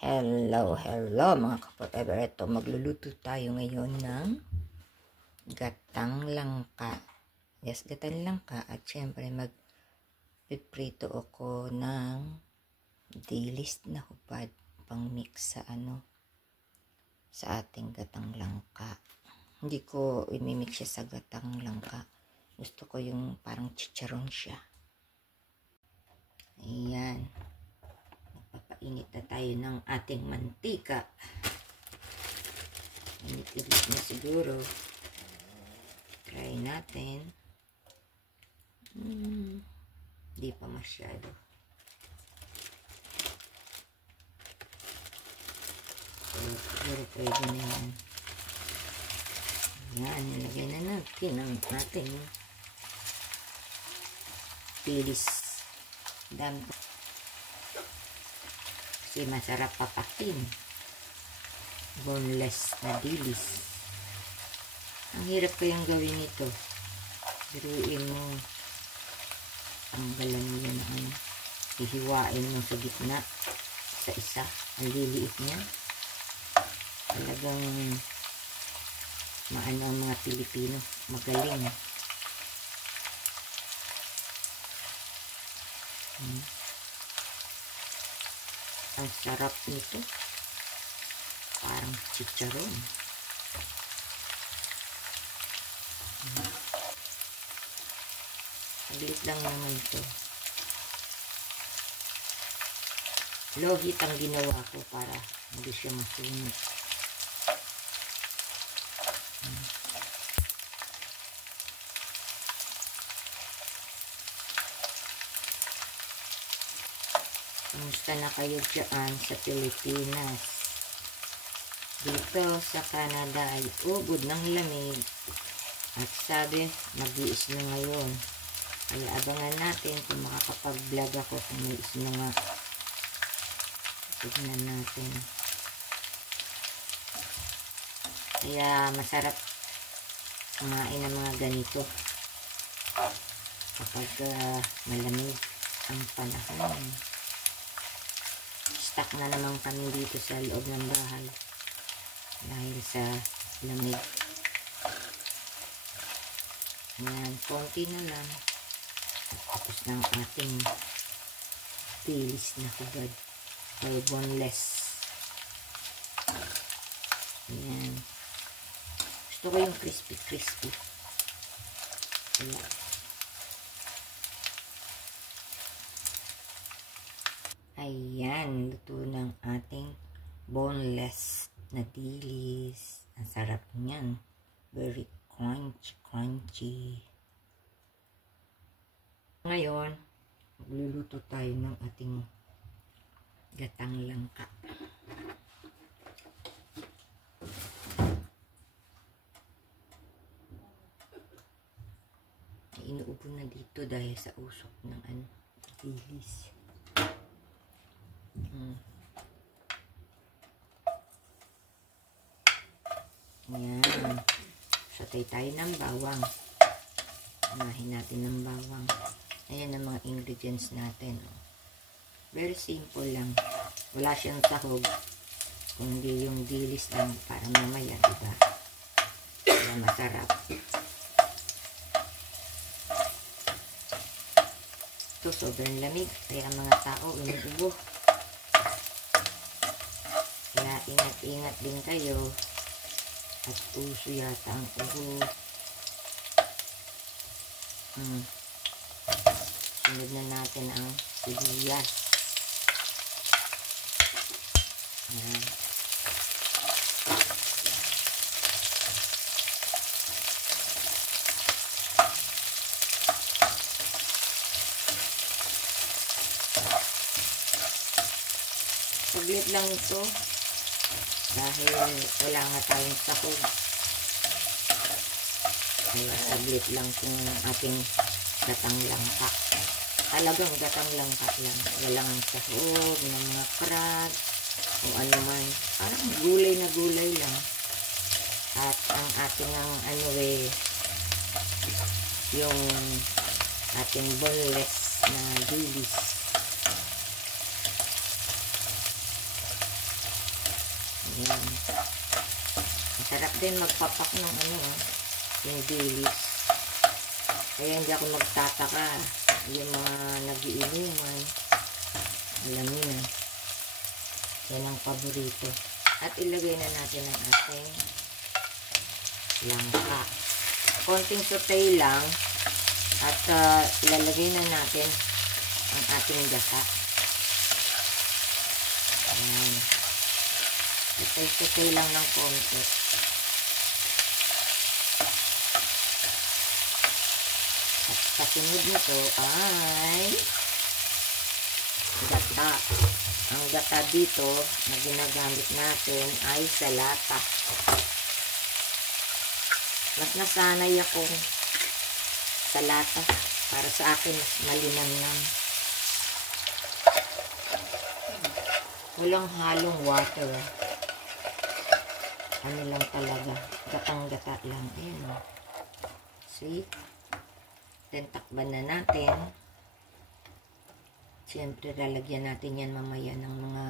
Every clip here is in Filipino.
Hello mga ka-forever. Ito, magluluto tayo ngayon ng gatang langka. Yes, gatang langka. At syempre, magpiprito ako ng dilis na hubad pang mix sa ating gatang langka. Hindi ko imimix siya sa gatang langka. Gusto ko yung parang chicharon siya. Ayan. Papainit na tayo ng ating mantika. Init-init na siguro. Try natin. Di pa masyado. So, siguro pwede na yan. Ayan, nilagay na natin ang ating dilis. Dami. Kasi masarap papakin. Boneless na dilis. Ang hirap kayang gawin ito. Biruin mo. Tanggalan mo yan ang hihiwain mo sa gitna. Sa isa. Ang liliit niya. Talagang maano ang mga Pilipino. Magaling. Ang sarap nito. Parang chicharon. Saglit lang naman ito. Low heat ang ginawa ko para hindi siya masunog. Kamusta na kayo dyan sa Pilipinas? Dito sa Canada ay ubod ng lamig. At sabi, mag-iis na ngayon. Kaya abangan natin kung makakapag-vlog ako kung may is na nga. Tignan natin. Kaya masarap kumain ng mga ganito kapag malamig ang panahon. Stuck na naman kami dito sa loob ng bahay dahil sa lamig. Ayan, konti na lang. Tapos ng ating dilis na hubad or boneless. Ayan. Gusto ko yung crispy. Ayan. Ayan, luto ng ating boneless na dilis. Ang sarap niyan. Very crunchy. Ngayon, magluluto tayo ng ating gatang langka. Inuubo na dito dahil sa usok ng dilis. Ayan. Satay tayo ng bawang. Unahin natin ng bawang. Ayan ang mga ingredients natin. Very simple lang. Wala siyang sahog. Kundi yung dilis lang para mamaya, diba? Kaya masarap. Ito, sobrang lamig. Kaya ang mga tao inuubo. Kaya ingat-ingat din kayo. At puso yata ang ubo. Sunod na natin ang sibuyas. Ayan. Saglit lang ito. Dahil wala nga tayong sahog. Kaya saglit lang kung ating gatang langka. Talagang gatang langka lang. Walang sahog ng mga crab o ano man. Parang gulay na gulay lang. At ang ating yung ating boneless na dilis. Ayan. Masarap din magpapak ng ano, yung dilis. Kaya hindi ako magtataka. Yung mga nagiinuman. Alam niyo na. Yan ang paborito. At ilagay na natin ang ating langka. Konting saute lang. At ilalagay na natin ang ating gata. Ayan. Saute lang ng konti. At kasunod nito ay gata. Ang gata dito na ginagamit natin ay sa lata. Mas nasanay akong sa lata. Para sa akin, mas malinamnam. Walang halong water. Ano lang talaga. Gatang-gata lang. Ayan. See? Then, takban na natin. Siyempre, lalagyan natin yan mamaya ng mga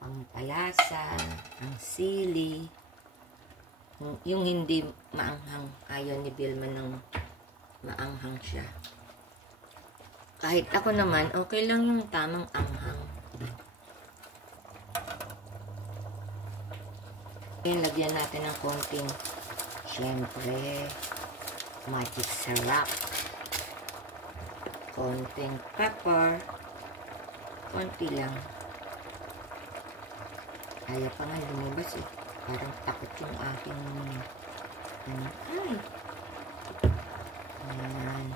pampalasa, ang sili. Yung hindi maanghang. Ayaw ni Vilma ng maanghang siya. Kahit ako naman, okay lang yung tamang anghang. Ayan, lagyan natin ng konting, siyempre, magic syrup. Konting pepper. Konti lang. Ayaw pa nga lumabas eh. Parang takot yung aking ano. Ay! Ayan.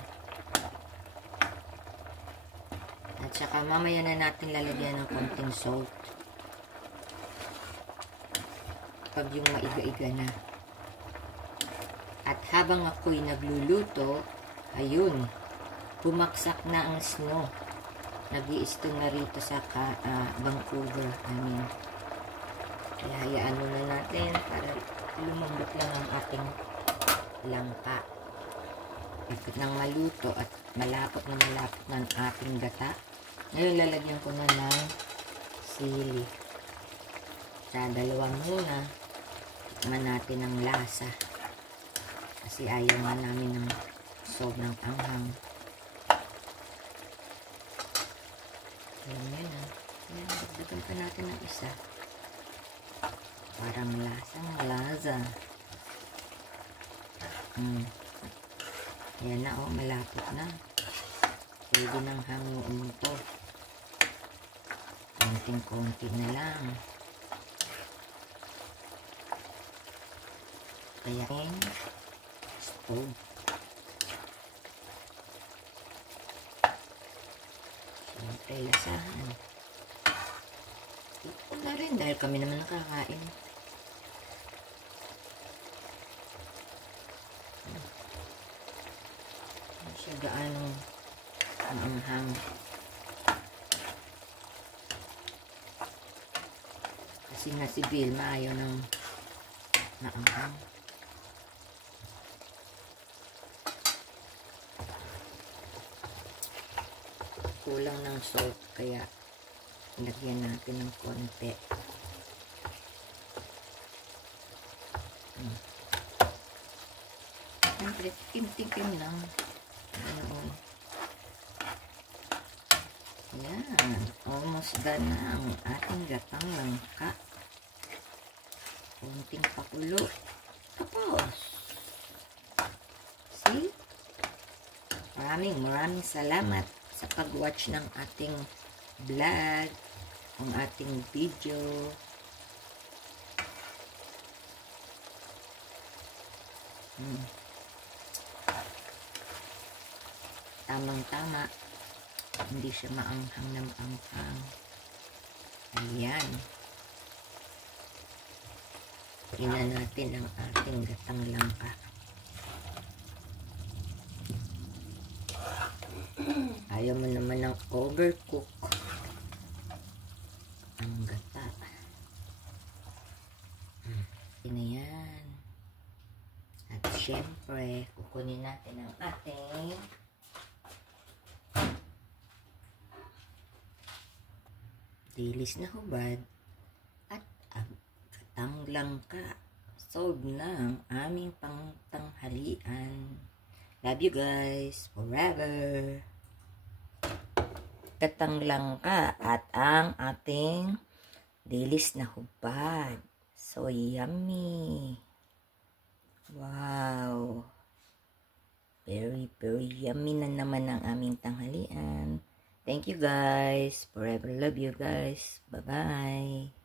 At saka mamaya na natin lalagyan ng konting salt. Pag yung maiga-iga na. At habang ako'y nagluluto, ayun, bumaksak na ang snow. Nag-i-stow na rito sa Vancouver. Kaya hayaan muna natin para lumambot lang ang ating langka. Ikot nang maluto at malapot na ang ating gata. Ngayon lalagyan ko na ng sili. Sa dalawa muna, tikman natin ang lasa. Kasi ayaw nga namin ng sobrang anghang. Ayan yun ah. Ayan, dagdagan pa natin ng isa. Parang lasang lasa. Ayan na oh, malapot na. Pwede nang hanguin mo to. Konting-konti na lang. Kaya stove. Siyempre, lasahan. Ito na rin dahil kami naman nakakain. Hindi siya gaano maanghang. Kasi nga si Vilma ayaw ng maanghang. Kulang ng salt kaya lagyan natin ng konti. Siyempre, tikim-tikim lang. Ayan. Almost done na ang ating gatang langka. Konting pakulo. Tapos. See? Maraming salamat sa pag-watch ng ating vlog, ang ating video. Tamang-tama. Hindi siya maanghang na maanghang. Ayan. Tingnan natin ang ating gatang langka. Ayaw mo naman ng overcook ang gata. Ito yan. At syempre, kukunin natin ang ating dilis na hubad at gatang langka. Solve na ang aming pangtanghalian. Love you guys forever. Gatang langka at ang ating dilis na hubad. So yummy. Wow. Very, very yummy na naman ang aming tanghalian. Thank you guys. Forever love you guys. Bye-bye.